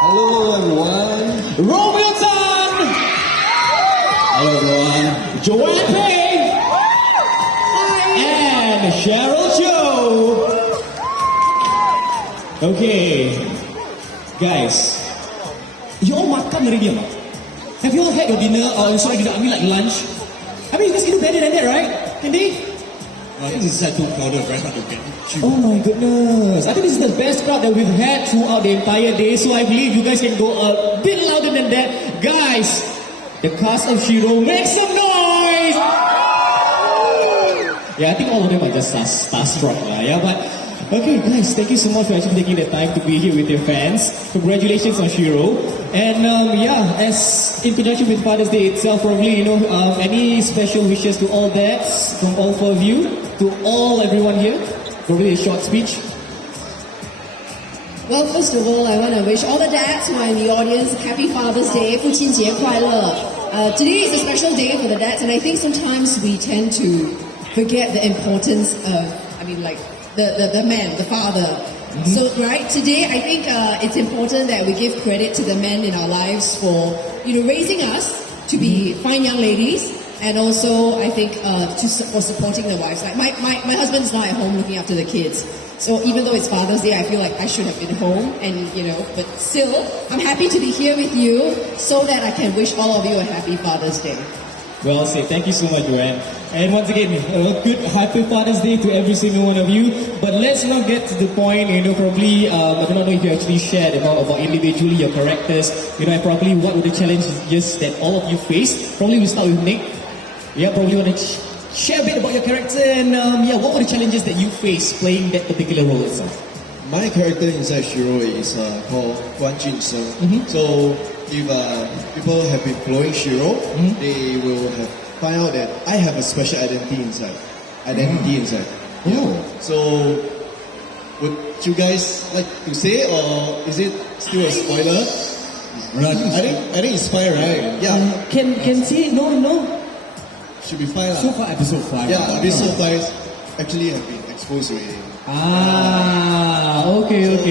Hello everyone. Romeo-san! Hello everyone. Joanne Pei! And Cheryl Joe! Okay, guys, you all makan already or not? Have you all had your dinner or sorry, I mean like lunch? I mean you guys can do better than that, right? Can they? I think this is too crowded, very hard to get. Oh my goodness. I think this is the best crowd that we've had throughout the entire day, so I believe you guys can go a bit louder than that. Guys, the cast of Shero, make some noise! Yeah, I think all of them are just starstruck. Yeah, but okay, guys, thank you so much for actually taking the time to be here with your fans. Congratulations on Shero. And yeah, as in conjunction with Father's Day itself, probably, any special wishes to all dads from all four of you, to everyone here? Probably a short speech. Well, first of all, I want to wish all the dads who are in the audience Happy Father's Day, 父亲节快乐. Today is a special day for the dads, and I think sometimes we tend to forget the importance of, the man, the father. Mm-hmm. So, right, today I think it's important that we give credit to the men in our lives for, raising us to be fine young ladies. And also, I think, for supporting the wives. Like my husband's not at home looking after the kids. So even though it's Father's Day, I feel like I should have been home. And, but still, I'm happy to be here with you so that I can wish all of you a happy Father's Day. Well said. Thank you so much, Joanne. And once again, a good Happy Father's Day to every single one of you. But let's not get to the point, probably, I do not know if you actually shared about individually your characters, and probably what were the challenges that all of you faced. Probably we'll start with Nick. Yeah, probably want to share a bit about your character and what were the challenges that you faced playing that particular role itself? My character inside Shero is called Guan Jun Seng. Mm-hmm. So if people have been following Shero, they will have find out that I have a special identity inside. Yeah. So would you guys like to say, or is it still a spoiler? I think it's fine, right? Yeah. Can say no. Should be fine. So far, episode 5. Yeah, episode 5 actually have been exposed already. Okay. So,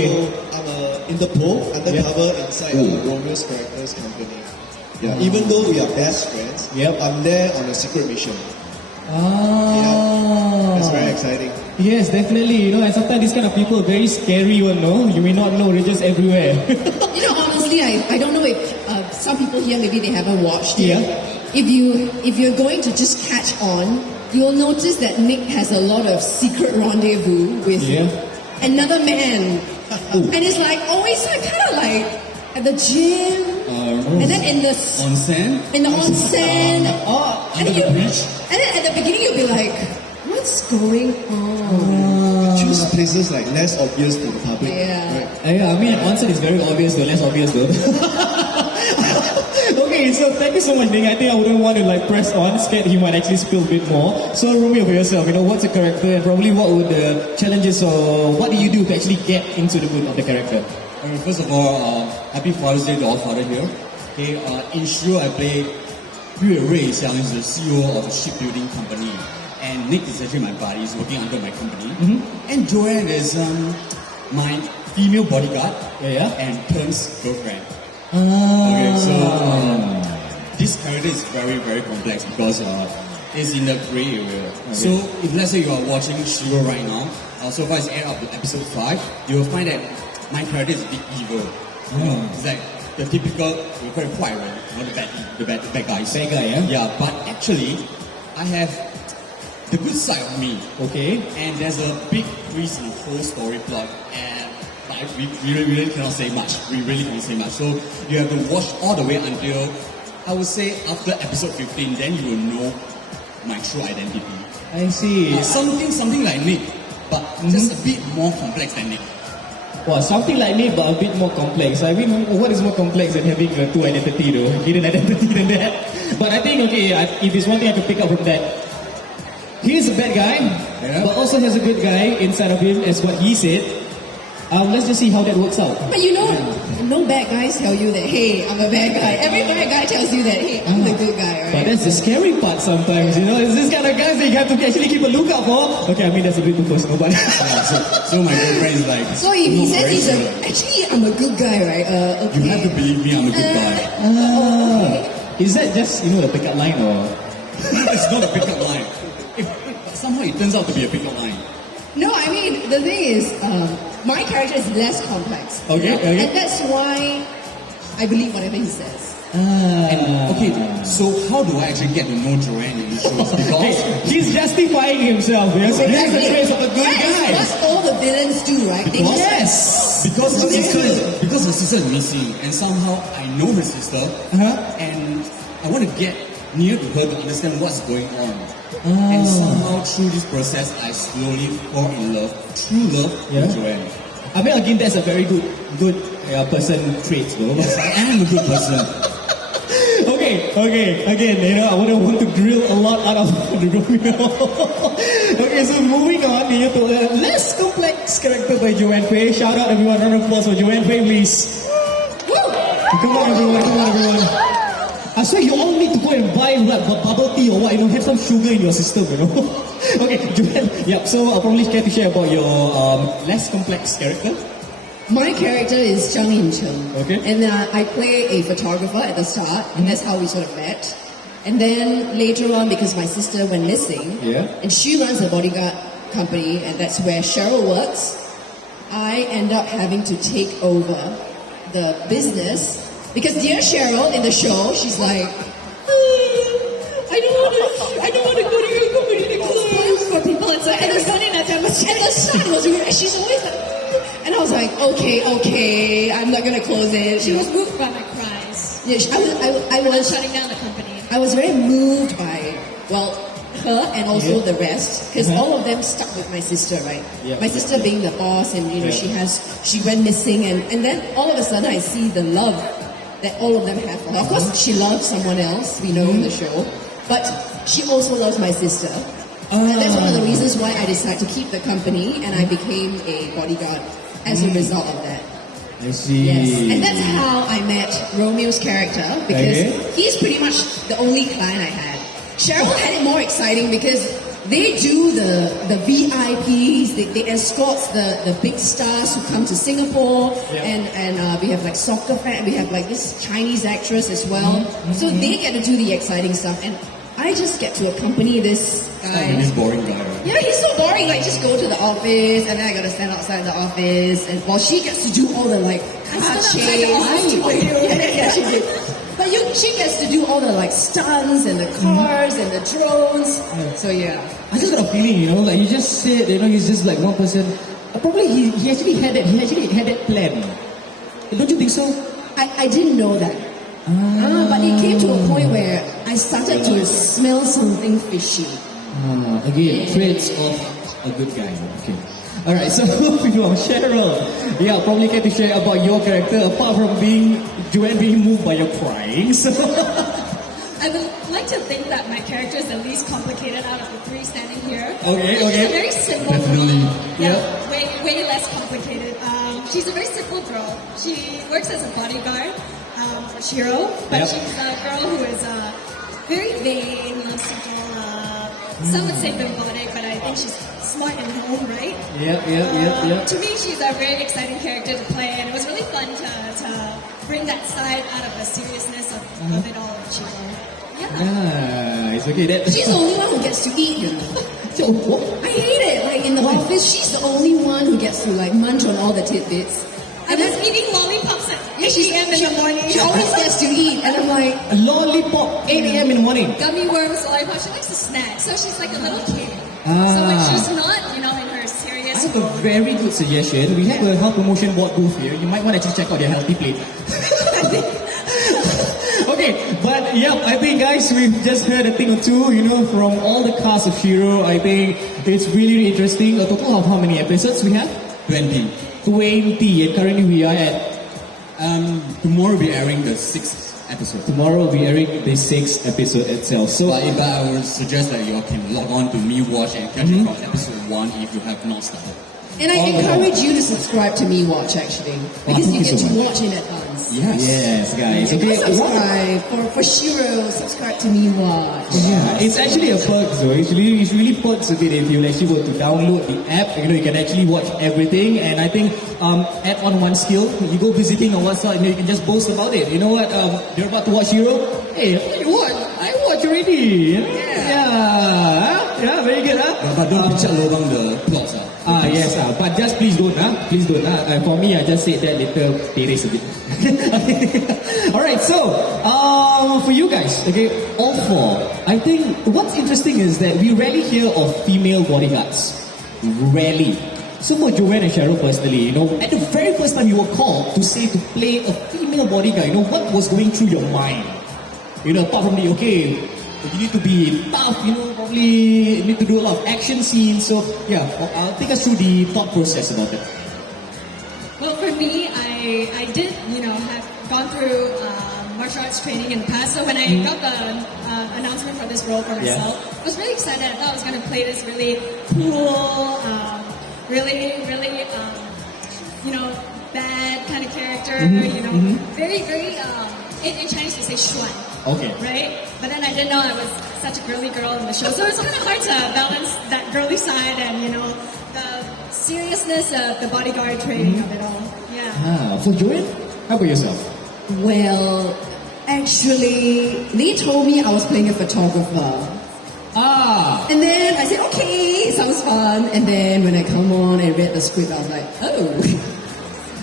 I'm Interpol, undercover inside Romeo's character's company. Yeah, even though we are best friends, I'm there on a secret mission. Yeah, that's very exciting. Yes, definitely. And sometimes these kind of people are very scary, You may not know, they're just everywhere. Honestly, I don't know if some people here, maybe they haven't watched it. Yeah. If you're going to just catch on, you'll notice that Nick has a lot of secret rendezvous with another man. And it's like always kind of like at the gym, and then in the onsen, and then at the beginning you'll be like, what's going on? Choose places like less obvious to the public. Yeah, I mean onsen is very obvious though, less obvious though. Okay, so thank you so much, Ning. I think I wouldn't want to press on, scared he might actually spill a bit more. So Romeo, for yourself, what's the character and probably what would the challenges or what do you do to actually get into the mood of the character? First of all, Happy Father's Day to all father here. Okay, in Shero I play Yue Rui Xiang, is the CEO of a shipbuilding company. And Nick is actually my buddy, he's working under my company. Mm-hmm. And Joanne is my female bodyguard and Pern's girlfriend. Okay, so this character is very, very complex because it's in the grey area. Okay. So if let's say you are watching Shero right now, so far it's aired up to episode 5, you will find that my character is a bit evil. It's like the typical, we call it 坏人, the bad guys. Bad guy, yeah? Yeah, but actually, I have the good side of me. Okay. And there's a big twist in the whole story plot. But we really cannot say much. We really cannot say much. So you have to watch all the way until, I would say, after episode 15, then you will know my true identity. I see. Something like Nick, but just a bit more complex than Nick. Well, something like Nick, but a bit more complex. I mean, what is more complex than having a two identity though? Hidden identity than that. But I think, if there's one thing I can pick up from that, he is a bad guy, but also has a good guy inside of him, as what he said. Let's just see how that works out. But you know, no bad guys tell you that, hey, I'm a bad guy. Every bad guy tells you that, hey, I'm the good guy, right? But that's the scary part sometimes, you know. It's this kind of guys that you have to actually keep a lookout for. Okay, I mean that's a bit too personal, but So my girlfriend is like, So if he "No, says very he's sure. actually I'm a good guy, right? Okay. You have to believe me, I'm a good guy. is that just the pickup line or? It's not a pickup line. But somehow it turns out to be a pickup line. No, I mean the thing is, my character is less complex. Okay, okay. And that's why I believe whatever he says. Okay, so how do I actually get to know Joanne in the show? Hey, Because he's justifying himself. Yeah? So this is the trace of a good guy. That's all the villains do, right? They just Yes. because her sister is missing, and somehow I know her sister, and I want to get near to her to understand what's going on. And somehow through this process, I slowly fall in love, true love with Joanne. I mean, again, that's a very good person trait, though. Yes, I am a good person. Okay. Again, I wouldn't want to drill a lot out of the Romeo. Okay, so moving on to a less complex character by Joanne Fei. Shout out everyone, round of applause for Joanne Fei, please. Come on, everyone. I swear you all need to go and buy bubble tea or what, have some sugar in your system, Okay, Joanne, so I'll probably care to share about your less complex character. My character is Zhang Yincheng. Okay. And I play a photographer at the start, and that's how we sort of met. And then later on, because my sister went missing, and she runs a bodyguard company, and that's where Shero works, I end up having to take over the business. Because dear Shero in the show, she's like, I don't want to go to your company to close for people inside. And the sun was weird. She's always like, and I was like, okay, I'm not gonna close it. She was moved by my cries. Yeah, I Was was shutting down the company. I was very moved by her and also the rest, because all of them stuck with my sister, right? My sister being the boss, and she went missing, and then all of a sudden I see the love that all of them have for her. Of course, she loves someone else, we know in the show, but she also loves my sister. And that's one of the reasons why I decided to keep the company, and I became a bodyguard as a result of that. I see. Yes, and that's how I met Romeo's character, because he's pretty much the only client I had. Cheryl had it more exciting because they do the VIPs, they escort the big stars who come to Singapore, and we have like soccer fan, we have like this Chinese actress as well. So they get to do the exciting stuff, and I just get to accompany this guy. This boring guy, right? Yeah, he's so boring. Like, just go to the office, and then I gotta stand outside the office, and while she gets to do all the like car chase. Yeah, she did. But she gets to do all the like stunts and the cars and the drones. So yeah. I just got a feeling, like you just said, he's just like one person. Probably he actually had that plan. Don't you think so? I didn't know that. But it came to a point where I started to smell something fishy. Again, traits of a good guy. Okay. Alright, so Cheryl. Yeah, probably get to share about your character apart from Joanne being moved by your crying. So I would like to think that my character is the least complicated out of the three standing here. Okay. She's a very simple Definitely. girl. Way less complicated. She's a very simple girl. She works as a bodyguard for Shero, but she's a girl who is very vain, loves to doll up. Some would say robotic, but I think she's smart and home, right? Yeah. To me, she's a very exciting character to play, and it was really fun to bring that side out of the seriousness of it all with Shero. It's okay. She's the only one who gets to eat. So I hate it. Like in the office, she's the only one who gets to like munch on all the tidbits. I was eating lollipops at 8 a.m. in the morning. She always gets to eat, and I'm like, A lollipop, 8 a.m. in the morning. Gummy worms, lollipops. She likes to snack, so she's like a little kid. So when she's not, in her serious. I have a very good suggestion. We have a health promotion board booth here. You might want to check out their healthy plate. Okay, but I think guys, we've just heard a thing or two, from all the cast of Shero. I think it's really interesting. A total of how many episodes we have? 20. 20, and currently we are at. Tomorrow we'll be airing the 6th episode. Tomorrow we'll be airing the 6th episode itself. So But if I would suggest that you all can log on to Me Watch and catch it from episode 1 if you have not started. And I encourage you to subscribe to Me Watch actually, because thank you you get so to much. watch in advance. Yes, guys. And Okay. subscribe for Shero. Subscribe to Me Watch. Yeah, it's actually a perk, so it's really perks of it if you actually were to download the app. You can actually watch everything, and I think add on one skill. You go visiting or whatnot, and you can just boast about it. You know what? You're about to watch Shero. Hey, you watch? I watch already. Yeah, very good, huh? But don't picture lobang the plots. Yes, but just please don't, please don't. For me, I just said that little teres a bit. All right, so for you guys, okay, all four, I think what's interesting is that we rarely hear of female bodyguards. Rarely. So for Joanne and Shero personally, at the very first time you were called to play a female bodyguard, what was going through your mind? Apart from the, okay, you need to be tough, probably need to do a lot of action scenes. So yeah, take us through the thought process about it. Well, for me, I did, have gone through martial arts training in the past. So when I got the announcement for this role for myself, I was really excited. I thought I was going to play this really cool, really, bad kind of character. Very, very. In Chinese we say xuan. Okay. Right? But then I didn't know I was such a girly girl in the show. So it's kind of hard to balance that girly side and, the seriousness of the bodyguard training of it all. Yeah. For Joanne, how about yourself? Well, actually, they told me I was playing a photographer. And then I said, okay, sounds fun. And then when I come on and read the script, I was like, oh.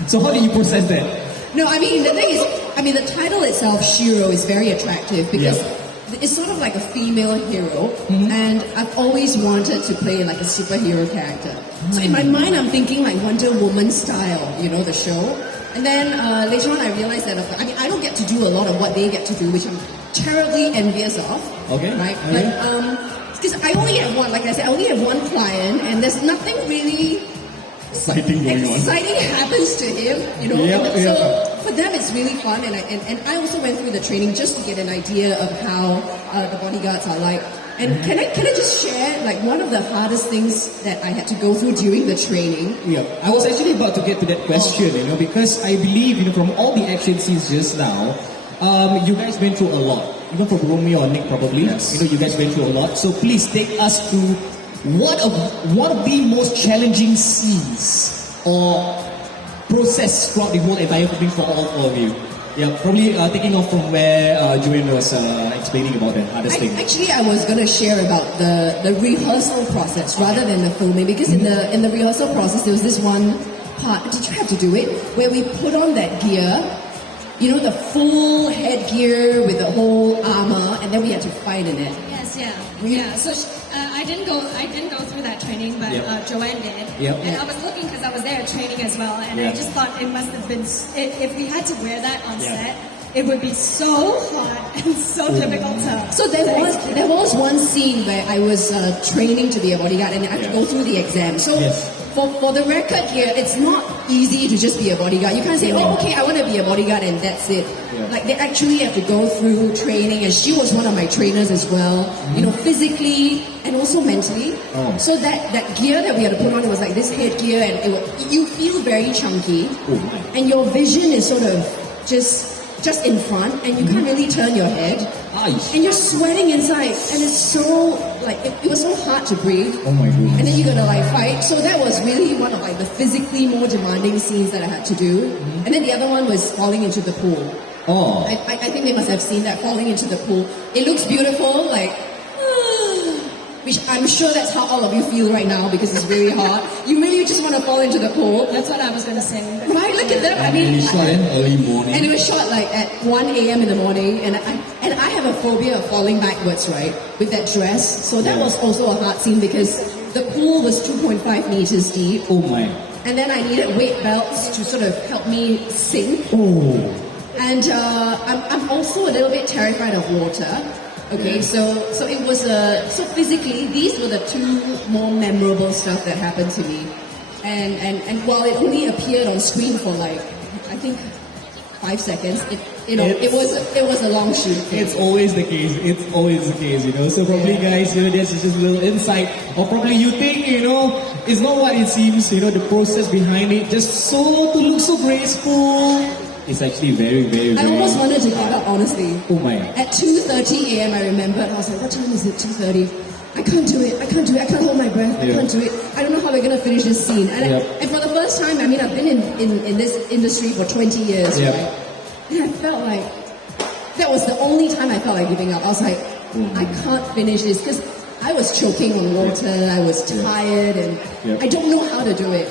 So how do you process that? No, the thing is, the title itself, Shero, is very attractive because it's sort of like a female hero, and I've always wanted to play like a superhero character. So in my mind, I'm thinking like Wonder Woman style, the show. And then later on, I realized that I don't get to do a lot of what they get to do, which I'm terribly envious of. Okay. Right? But because I only have one, like I said, I only have one client, and there's nothing really Exciting going on. exciting happens to him, So for them, it's really fun, and I also went through the training just to get an idea of how the bodyguards are like. And can I just share like one of the hardest things that I had to go through during the training? Yeah, I was actually about to get to that question, because I believe, from all the action scenes just now, you guys went through a lot. Even from Romeo or Nick probably, you guys went through a lot. So please take us through one of the most challenging scenes or process throughout the whole entire filming for all four of you. Yeah, probably taking off from where Joanne was explaining about the hardest thing. Actually, I was going to share about the rehearsal process rather than the filming, because in the rehearsal process there was this one part. Did you have to do it where we put on that gear? The full headgear with the whole armor, and then we had to fight in it. Yes, yeah. Yeah, so I didn't go through that training, but Joanne did. And I was looking because I was there training as well, and I just thought it must have been, if we had to wear that on set, it would be so hot and so difficult to. So there was one scene where I was training to be a bodyguard, and I had to go through the exam. So for the record here, it's not easy to just be a bodyguard. You can't say, oh, okay, I want to be a bodyguard and that's it. Like they actually have to go through training, and she was one of my trainers as well. Physically and also mentally. So that gear that we had to put on, it was like this headgear, and you feel very chunky, and your vision is sort of just in front, and you can't really turn your head, and you're sweating inside, and it's so it was so hard to breathe. Oh my goodness. And then you gotta fight. So that was really one of the physically more demanding scenes that I had to do. And then the other one was falling into the pool. I think they must have seen that, falling into the pool. It looks beautiful, which I'm sure that's how all of you feel right now, because it's very hot. You really just want to fall into the pool. That's what I was going to say. Right, look at them. Early morning. And it was shot at 1 a.m. in the morning, and I have a phobia of falling backwards, right, with that dress. So that was also a hard scene because the pool was 2.5 meters deep. Oh my. And then I needed weight belts to sort of help me sink. And I'm also a little bit terrified of water. Okay, so it was so physically, these were the two more memorable stuff that happened to me, and while it only appeared on screen for I think 5 seconds. It was a long shoot. It's always the case. It's always the case, So probably, guys, this is just a little insight. Or probably you think, it's not what it seems, the process behind it, just to look so graceful. It's actually very, very, very... I almost wanted to get up, honestly. Oh my. At 2:30 a.m. I remember, I was like, what time is it? 2:30. I can't do it. I can't hold my breath. I can't do it. I don't know how we're going to finish this scene. And for the first time, I've been in this industry for 20 years, right? And I felt like, that was the only time I felt like giving up. I was like, I can't finish this because I was choking on water, I was tired, and I don't know how to do it.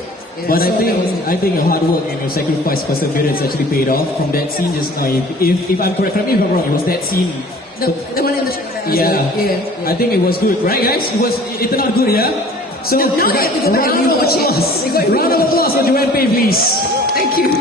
But I think your hard work and your sacrifice, perseverance actually paid off from that scene just now. If I'm correct, correct me if I'm wrong, it was that scene. The one in the trailer. Yeah. I think it was good, right, guys? It turned out good, yeah? So, now that we go back and watch it. Round of applause for Joanne Pei, please. Thank you.